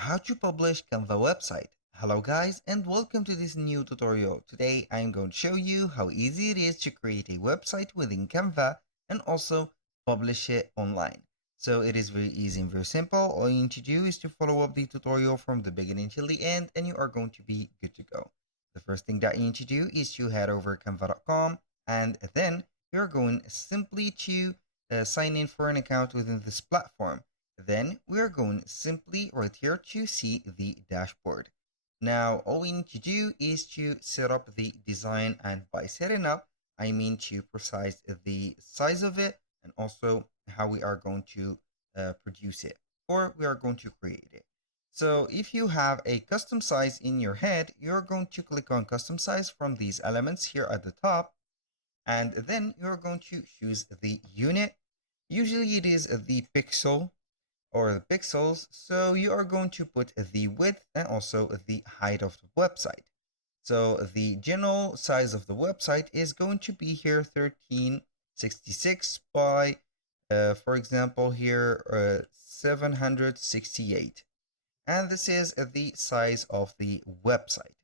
How to publish Canva website. Hello guys and welcome to this new tutorial. Today I'm going to show you how easy it is to create a website within Canva and also publish it online. So it is very easy and very simple. All you need to do is to follow up the tutorial from the beginning till the end and you are going to be good to go. The first thing that you need to do is to head over canva.com and then you're going simply to sign in for an account within this platform. Then we are going simply right here to see the dashboard. Now, all we need to do is to set up the design, and by setting up, I mean to precise the size of it and also how we are going to produce it or we are going to create it. So if you have a custom size in your head, you're going to click on custom size from these elements here at the top, and then you're going to choose the unit. Usually it is the pixel or the pixels. So you are going to put the width and also the height of the website. So the general size of the website is going to be here 1366 by, for example, here 768. And this is the size of the website.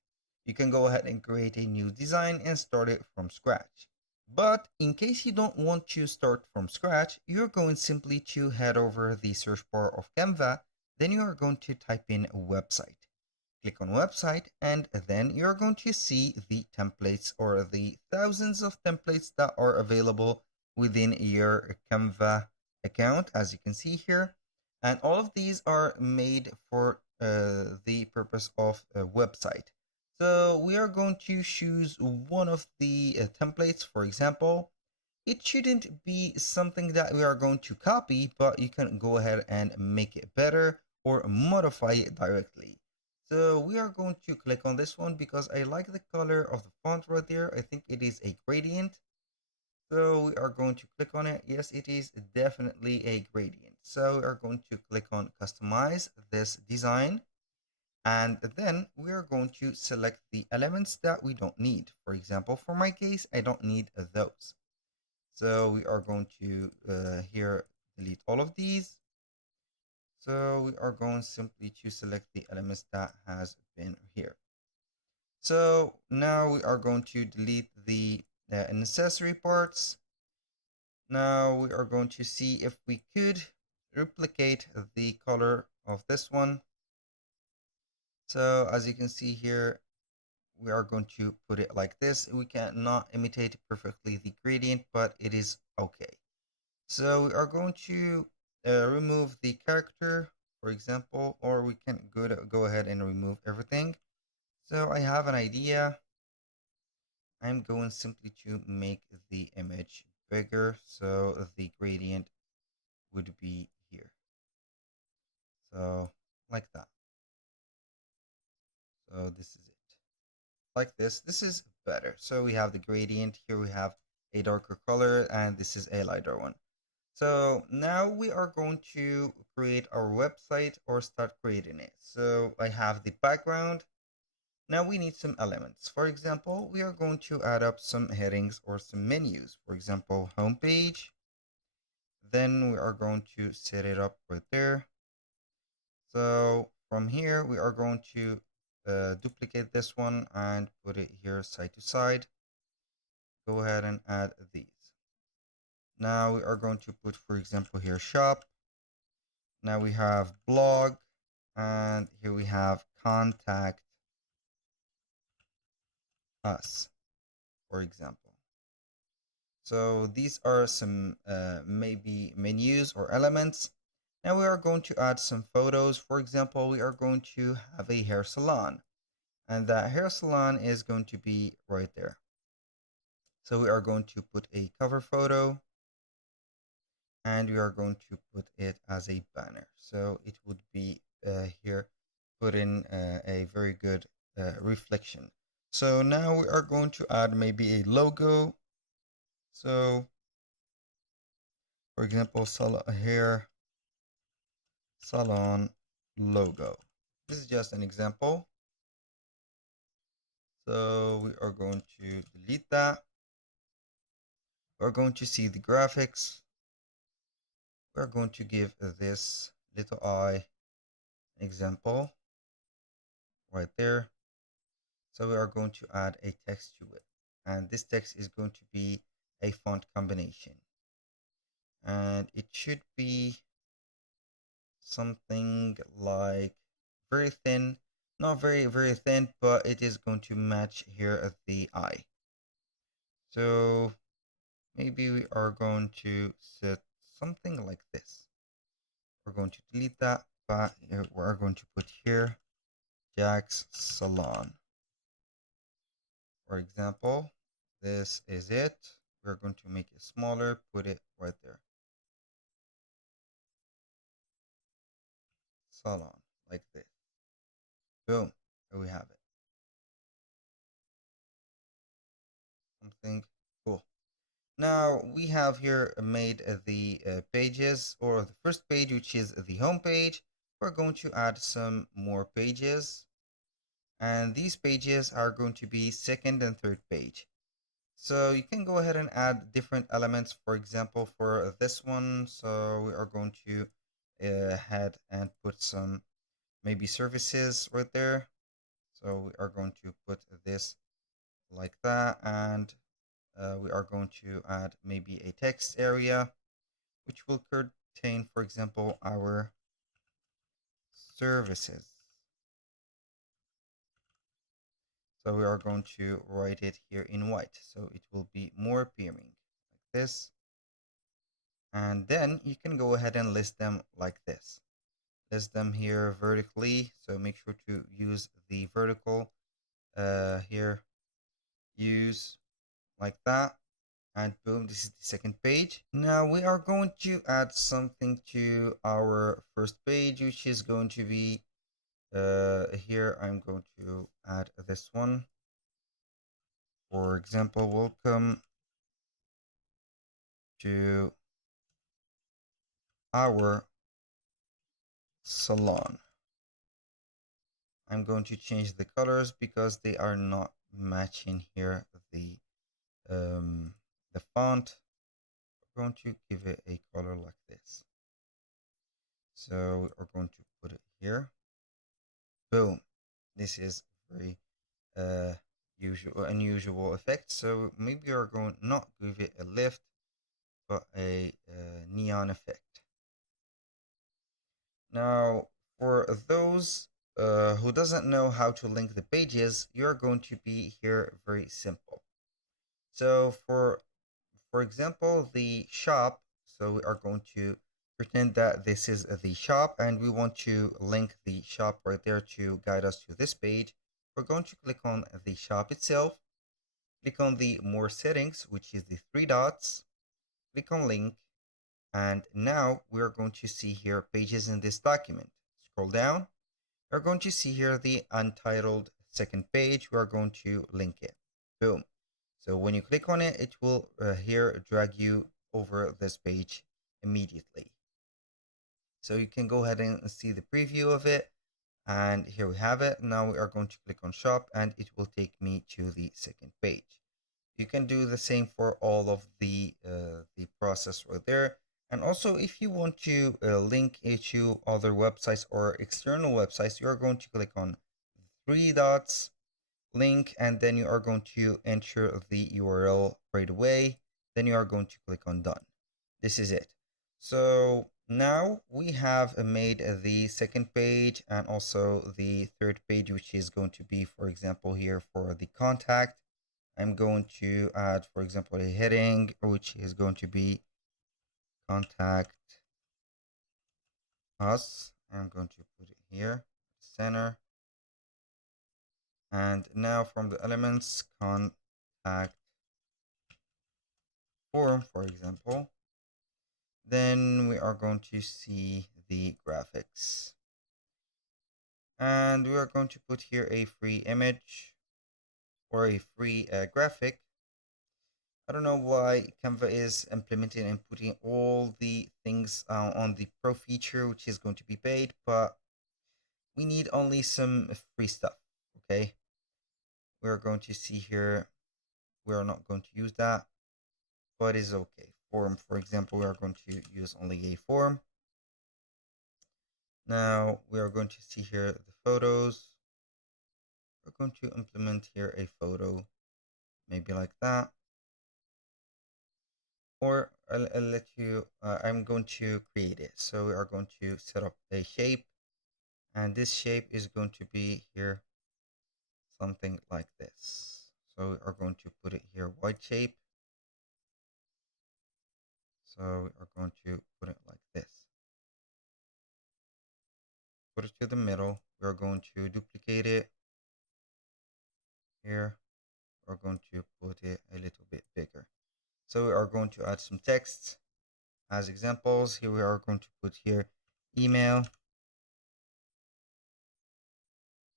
You can go ahead and create a new design and start it from scratch. But in case you don't want to start from scratch, you're going simply to head over the search bar of Canva. Then you are going to type in website. Click on website and then you're going to see the templates or the thousands of templates that are available within your Canva account, as you can see here. And all of these are made for the purpose of a website. So we are going to choose one of the templates. For example, it shouldn't be something that we are going to copy, but you can go ahead and make it better or modify it directly. So we are going to click on this one because I like the color of the font right there. I think it is a gradient. So we are going to click on it. Yes, it is definitely a gradient. So we are going to click on customize this design. And then we are going to select the elements that we don't need. For example, for my case, I don't need those. So we are going to here delete all of these. So we are going simply to select the elements that has been here. So now we are going to delete the necessary parts. Now we are going to see if we could replicate the color of this one. So as you can see here, we are going to put it like this. We cannot imitate perfectly the gradient, but it is okay. So we are going to remove the character, for example, or we can go ahead and remove everything. So I have an idea. I'm going simply to make the image bigger, so the gradient would be here. So like that. So this is it. Like this. This is better. So we have the gradient. Here we have a darker color, and this is a lighter one. So now we are going to create our website or start creating it. So I have the background. Now we need some elements. For example, we are going to add up some headings or some menus. For example, homepage. Then we are going to set it up right there. So from here, we are going to duplicate this one and put it here side to side. Go ahead and add these. Now we are going to put, for example, here shop. Now we have blog, and here we have contact us, for example. So these are some maybe menus or elements. Now we are going to add some photos. For example, we are going to have a hair salon, and that hair salon is going to be right there. So we are going to put a cover photo, and we are going to put it as a banner. So it would be here put in a very good reflection. So now we are going to add maybe a logo. So for example, hair salon logo. This is just an example. So we are going to delete that. We're going to see the graphics. We're going to give this little eye example right there. So we are going to add a text to it. And this text is going to be a font combination. And it should be something like very thin, not very thin, but it is going to match here at the eye. So maybe we are going to set something like this. We're going to delete that, but we're going to put here Jack's Salon. For example, this is it. We're going to make it smaller, put it right there. Salon, like this. Boom, there we have it. Something cool. Now we have here made the pages, or the first page, which is the home page. We're going to add some more pages, and these pages are going to be second and third page. So you can go ahead and add different elements. For example, for this one, so we are going to head and put some maybe services right there. So we are going to put this like that, and we are going to add maybe a text area, which will contain, for example, our services. So we are going to write it here in white, so it will be more appearing like this. And then you can go ahead and list them like this. List them here vertically, so make sure to use the vertical here. Use like that, and boom, this is the second page. Now we are going to add something to our first page, which is going to be here. I'm going to add this one. For example, welcome to our salon. I'm going to change the colors because they are not matching here the font. We're going to give it a color like this. So we're going to put it here. Boom. This is very unusual effect. So maybe you're going not give it a lift, but a neon effect. Now, for those who doesn't know how to link the pages, you're going to be here very simple. So for example, the shop. So we are going to pretend that this is the shop, and we want to link the shop right there to guide us to this page. We're going to click on the shop itself, click on the more settings, which is the three dots, click on link, and now we're going to see here pages in this document. Scroll down, we're going to see here the untitled second page. We're going to link it. Boom. So when you click on it, it will here drag you over this page immediately. So you can go ahead and see the preview of it. And here we have it. Now we are going to click on shop, and it will take me to the second page. You can do the same for all of the process right there. And also, if you want to link it to other websites or external websites, you are going to click on three dots, link, and then you are going to enter the URL right away. Then you are going to click on done. This is it. So now we have made the second page and also the third page, which is going to be, for example, here for the contact. I'm going to add, for example, a heading, which is going to be contact us. I'm going to put it here, center. And now from the elements, contact form, for example, then we are going to see the graphics. And we are going to put here a free image or a free graphic. I don't know why Canva is implementing and putting all the things on the pro feature, which is going to be paid, but we need only some free stuff, okay? We're going to see here, we are not going to use that, but it's okay. Form, for example, we are going to use only a form. Now we are going to see here the photos. We're going to implement here a photo, maybe like that. Or I'll let you, I'm going to create it. So we are going to set up a shape, and this shape is going to be here something like this. So we are going to put it here white shape. So we are going to put it like this. Put it to the middle. We are going to duplicate it here. We're going to put it a little bit bigger. So we are going to add some text as examples. Here we are going to put here email.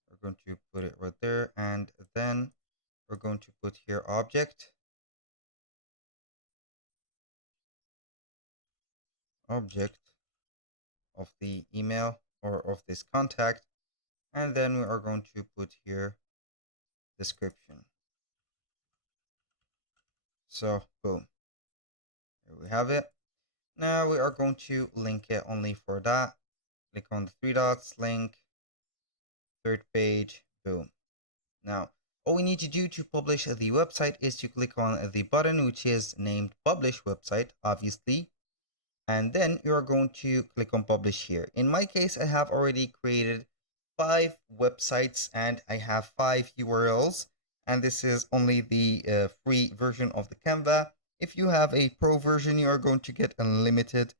We're going to put it right there, and then we're going to put here object of the email or of this contact, and then we are going to put here description. So boom, here we have it. Now we are going to link it only for that. Click on the three dots, link, third page, boom. Now all we need to do to publish the website is to click on the button which is named publish website, obviously, and then you're going to click on publish here. In my case, I have already created 5 websites and I have 5 URLs, and this is only the free version of the Canva. If you have a pro version, you are going to get unlimited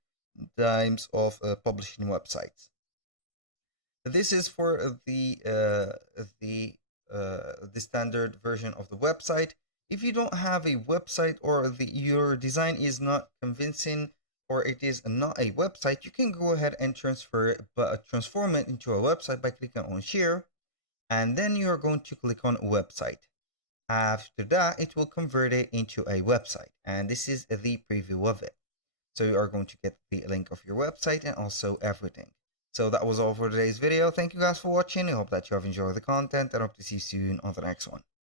times of publishing websites. This is for the standard version of the website. If you don't have a website, or your design is not convincing, or it is not a website, you can go ahead and transform it into a website by clicking on share, and then you are going to click on website. After that, it will convert it into a website, and this is the preview of it. So you are going to get the link of your website and also everything. So that was all for today's video. Thank you guys for watching. I hope that you have enjoyed the content, and hope to see you soon on the next one.